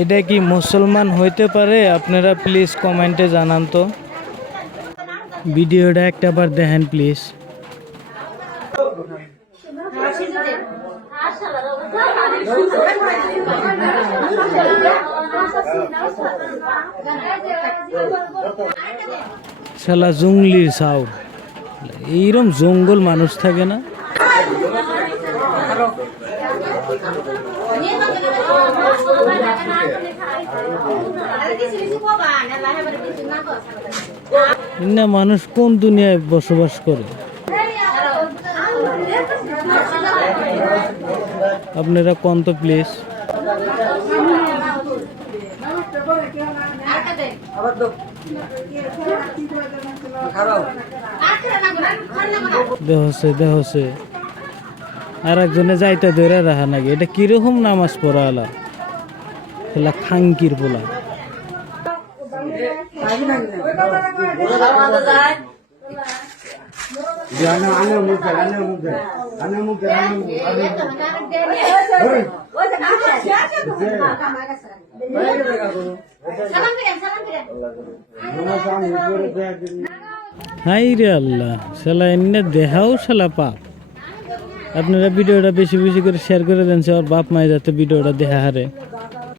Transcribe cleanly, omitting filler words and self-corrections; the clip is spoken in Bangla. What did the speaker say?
এটা কি মুসলমান হইতে পারে? আপনারা প্লিজ কমেন্টে জানান তো। ভিডিওটা একটাবার দেখেন প্লিজ। শালা জঙ্গলির সাউন্ড, এইরকম জঙ্গল মানুষ থাকে না? না, মানুষ কোন দুনিয়ায় বসবাস করে? আপনারা কোন তো প্লিজ। দেহছে আর একজনে যাইতে ধরে রাখা নাকি? এটা কিরকম নামাজ পড়া আলা খেলা খাঙ্কির পোলা। হাই রে আল্লাহ, শালা এমনি দেখাও শালা পাপ। আপনারা ভিডিওটা বেশি বেশি করে শেয়ার করে দেন, আর বাপ মায় যাতে ভিডিওটা দেখা হারে।